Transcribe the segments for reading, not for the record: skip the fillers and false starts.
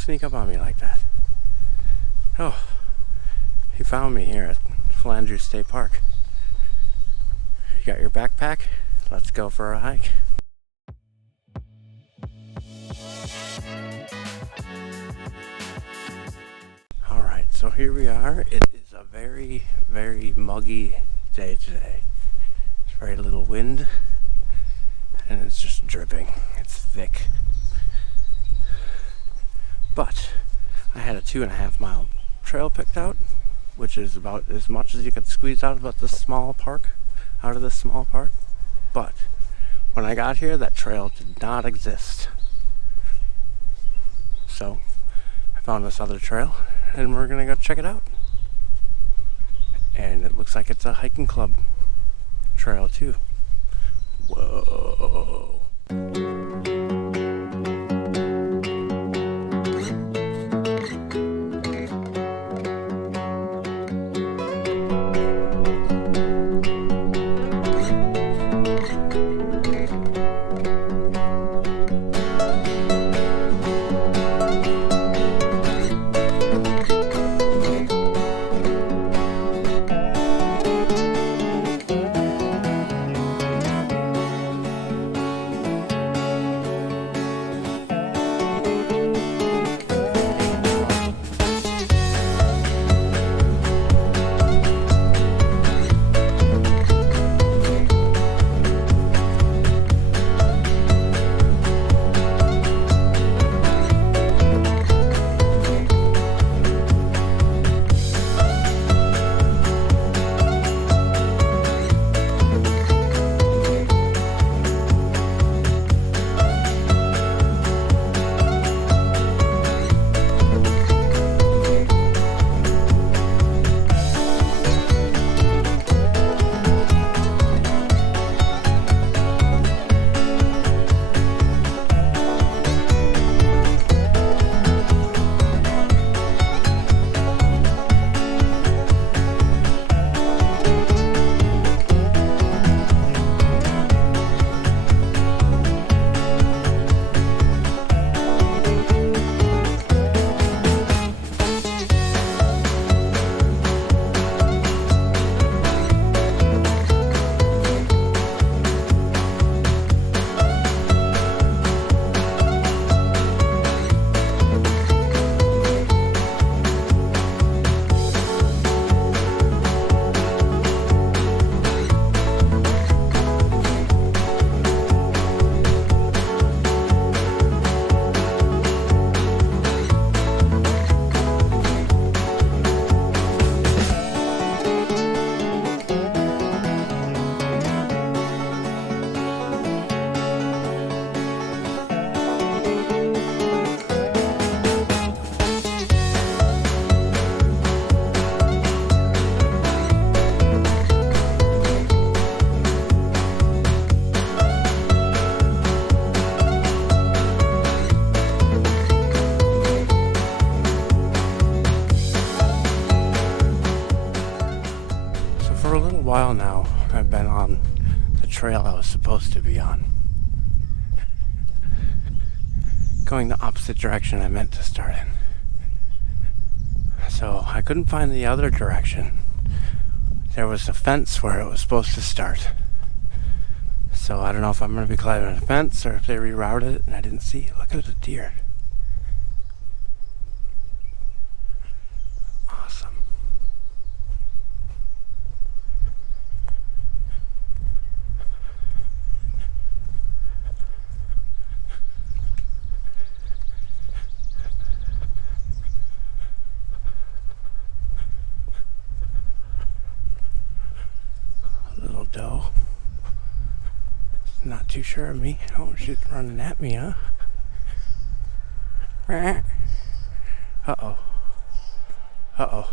sneak up on me like that. Oh, he found me here at Flandrau State Park. You got your backpack? Let's go for a hike. Alright, so here we are. It is a very, very muggy day today. There's very little wind, and it's just dripping. It's thick. But I had a 2.5 mile trail picked out, which is about as much as you could squeeze out of this small park. But when I got here, that trail did not exist. So I found this other trail, and we're gonna go check it out. And it looks like it's a hiking club trail too. Whoa. For a little while now, I've been on the trail I was supposed to be on, going the opposite direction I meant to start in. So I couldn't find the other direction. There was a fence where it was supposed to start. So I don't know if I'm going to be climbing a fence or if they rerouted it and I didn't see. Look at the deer. Awesome. Little doe. Not too sure of me. Oh, she's running at me, huh? Uh-oh. Uh-oh.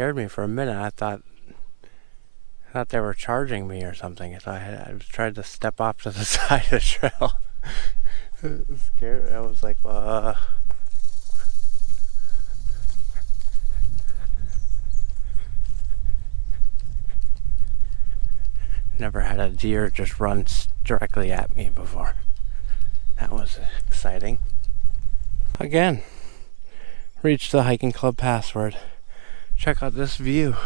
scared me for a minute. I thought they were charging me or something. So I tried to step off to the side of the trail. It was scary. I was like, never had a deer just run directly at me before. That was exciting. Again, reached the hiking club password. Check out this view.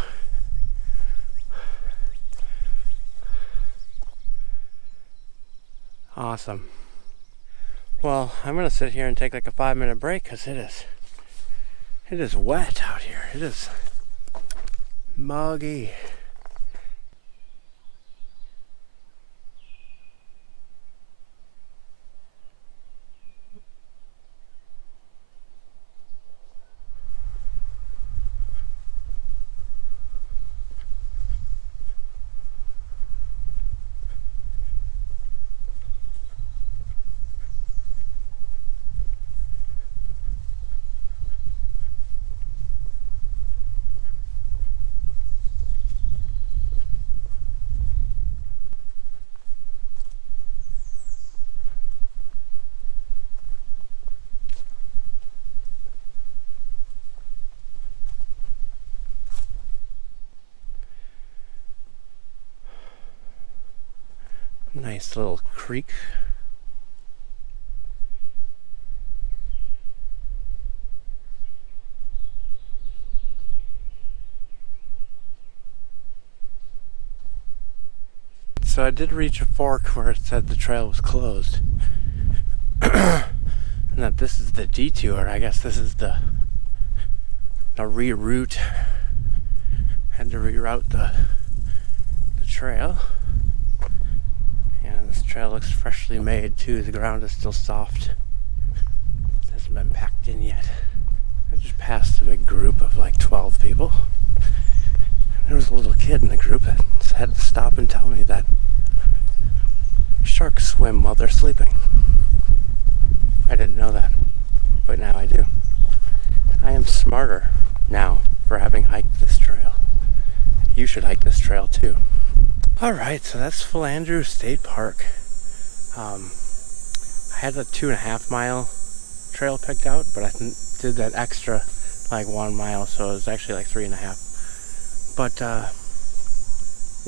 Awesome. Well, I'm gonna sit here and take like a 5-minute break because it is wet out here. It is muggy. Nice little creek. So I did reach a fork where it said the trail was closed. And that this is the detour. I guess this is the reroute. Had to reroute the trail. Yeah, this trail looks freshly made too. The ground is still soft. It hasn't been packed in yet. I just passed a big group of like 12 people. There was a little kid in the group that had to stop and tell me that sharks swim while they're sleeping. I didn't know that, but now I do. I am smarter now for having hiked this trail. You should hike this trail too. Alright, so that's Flandrau State Park. I had a 2.5 mile trail picked out, but I did that extra like 1 mile, so it was actually like 3.5. But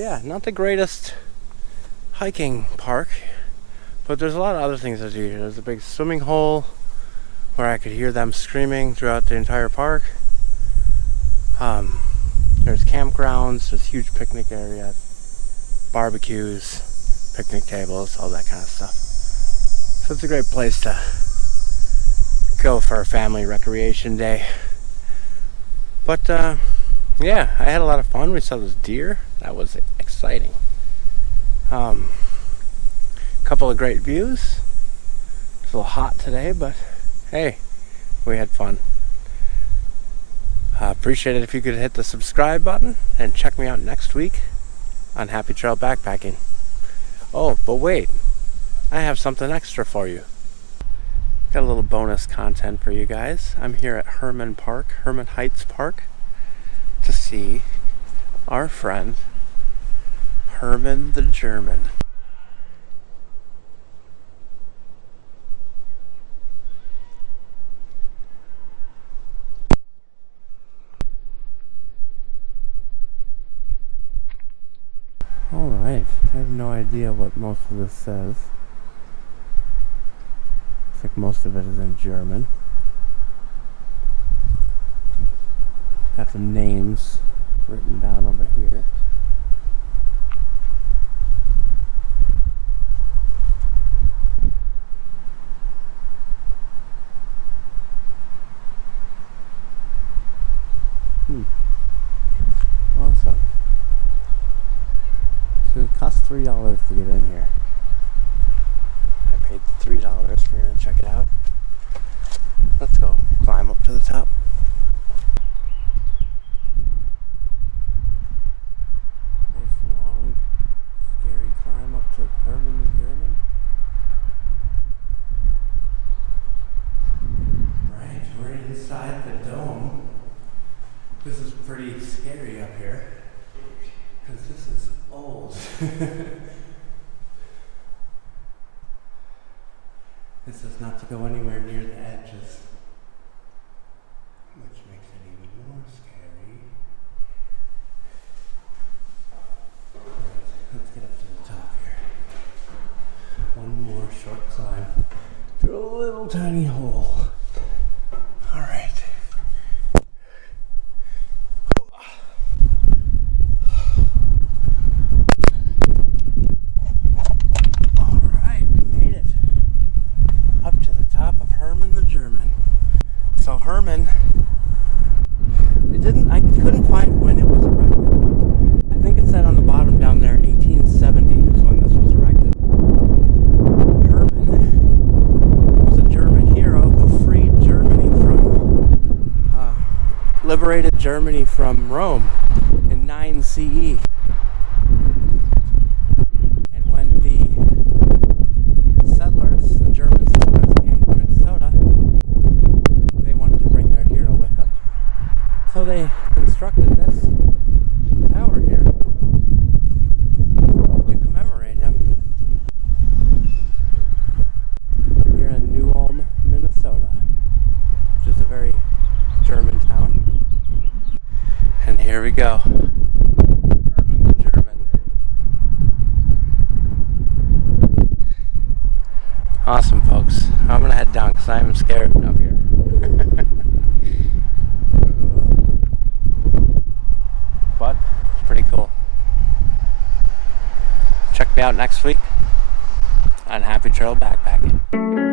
yeah, not the greatest hiking park, but there's a lot of other things to do here. There's a big swimming hole where I could hear them screaming throughout the entire park. There's campgrounds, there's huge picnic areas, barbecues, picnic tables, all that kind of stuff. So it's a great place to go for a family recreation day. But yeah, I had a lot of fun. We saw this deer. That was exciting. Couple of great views. It's a little hot today, but hey, we had fun. Appreciate it if you could hit the subscribe button and check me out next week on Happy Trail Backpacking. Oh, but wait, I have something extra for you. Got a little bonus content for you guys. I'm here at Herman Heights Park, to see our friend Herman the German. Alright, I have no idea what most of this says. Looks like most of it is in German. Got some names written down over here. Awesome. So it costs $3 to get in here. I paid $3. We're gonna check it out. Let's go climb up to the top. Nice long, scary climb up to Herman the German. Right, we're inside the dome. This is pretty scary. This is not to go anywhere near the edges, which makes it even more scary. Alright, let's get up to the top here. One more short climb through a little tiny hole. Alright. So Herman, I couldn't find when it was erected. I think it said on the bottom down there, 1870 is when this was erected. Herman was a German hero who freed Germany liberated Germany from Rome in 9 CE. And when the German settlers came to Minnesota, they wanted to bring their hero with them. So they constructed this tower here to commemorate him. Here in New Ulm, Minnesota, which is a very German town. And here we go. Herman the German. Awesome, folks. I'm gonna head down because I'm scared up here. But it's pretty cool. Check me out next week on Happy Trail Backpacking.